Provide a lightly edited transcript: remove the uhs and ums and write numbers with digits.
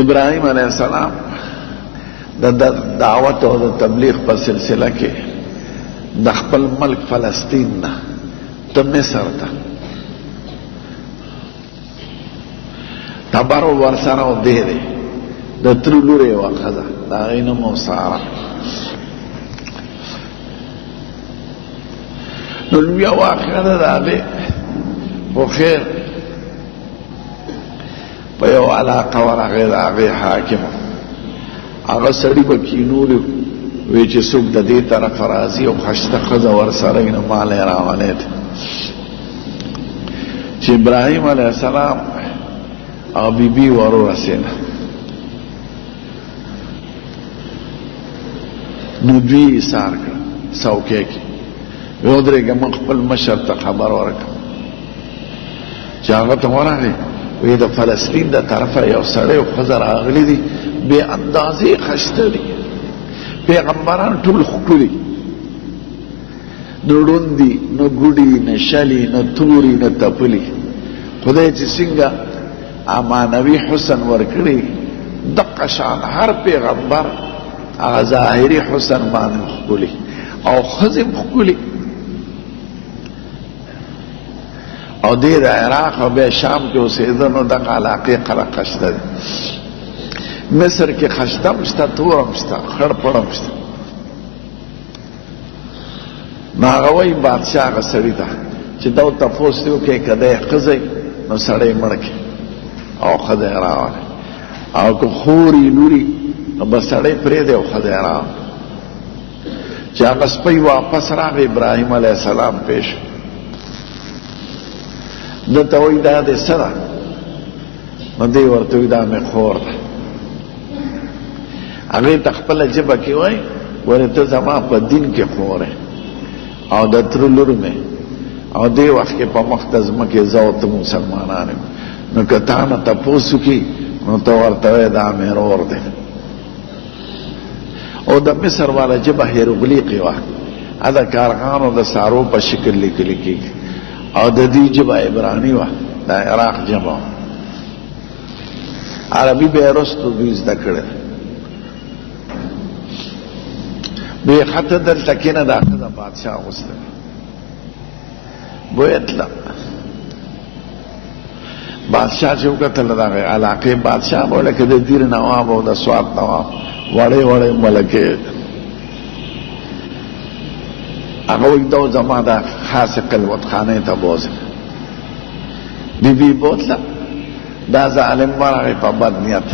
ابراہیم علیہ السلام د دعوت او د تبلیغ په سلسله کې د خپل ملک فلسطین نه ته مصر ته تبر ورسره و دی د تر لورې وه ښځه د هغې نوم و ساره. نو لویه واقعه ده د هغې خو خیر په یو علاقه ورغې د هغې حاکم هغه سړي به کینولي وی چې څوک د دې طرفه راځي او ښایسته ښځه ورسره وي نو مال یې راولی دی. چې ابراهیم علیه السلام او بیبي ورورسېده نو دوی ایثار کړه څوکۍ کې وی ودرېږه موږ خپل مشر ته خبر ورکړه چې هغه ته ورغی وی د فلسطین د طرفه یو سړی او ښځه راغلي دي بې اندازې ښایسته دي پیغمبران ټول ښکلي نه ړوند دي نه ګوډي نه شلي نه توري نه تپلي خدای چې څنګه معنوي حسن ورکړي دقه شان هر پیغمبر هغه ظاهري حسن باندې ښکلي او ښځې هم ښکلي او دې د عراق او بیا شام کې اوسېده نو دغه علاقې خلک ښایسته دي. مصر کې ښایسته هم شته تور هم شته خړ پړ هم شته. نو هغه وایي بادشاه هغه سړي ته چې دا تپوس دې وکړې که دی ښځی نو سړی مړ کړي او ښځی یې راولی او که خوري لوري نو به سړی پرېږدی او ښځی یې راولی. چې هغه سپی واپس راغی ابراهیم علیه السلام پیش دته وایي دا دې څه ده نو دی ورته وایي دا مې خور ده. هغې ته خپله ژبه کې وایي ولې ته زما په دین کې خور او د تره لور مې او دې وخت کې په مخ ته ځمکې زه او ته مسلمانان یم نو که تا نه تپوس وکړي نو ته ورته وایې دا مې رور دی. او د مصر والا ژبه هیروغلیقي وه د کارغانو د سارو په شکل لیکلي کېږي او د دې ژبه عبراني وه د عراق ژبه وه. عربي به یې وروستو دوی زده کړې ده. بوی خطه دلته کېنه دا ښځه بادشاه اغوسته بویتله بادشاه چې وکتل د هغې علاقې بادشاه به لکه د دیر نواب او د سوات نواب وړې وړې ملکې هغه وایي دا زما د خاصې قلوتخانې ته بوځم. بیبي بوتله دا ظالم ورغی په بد نیت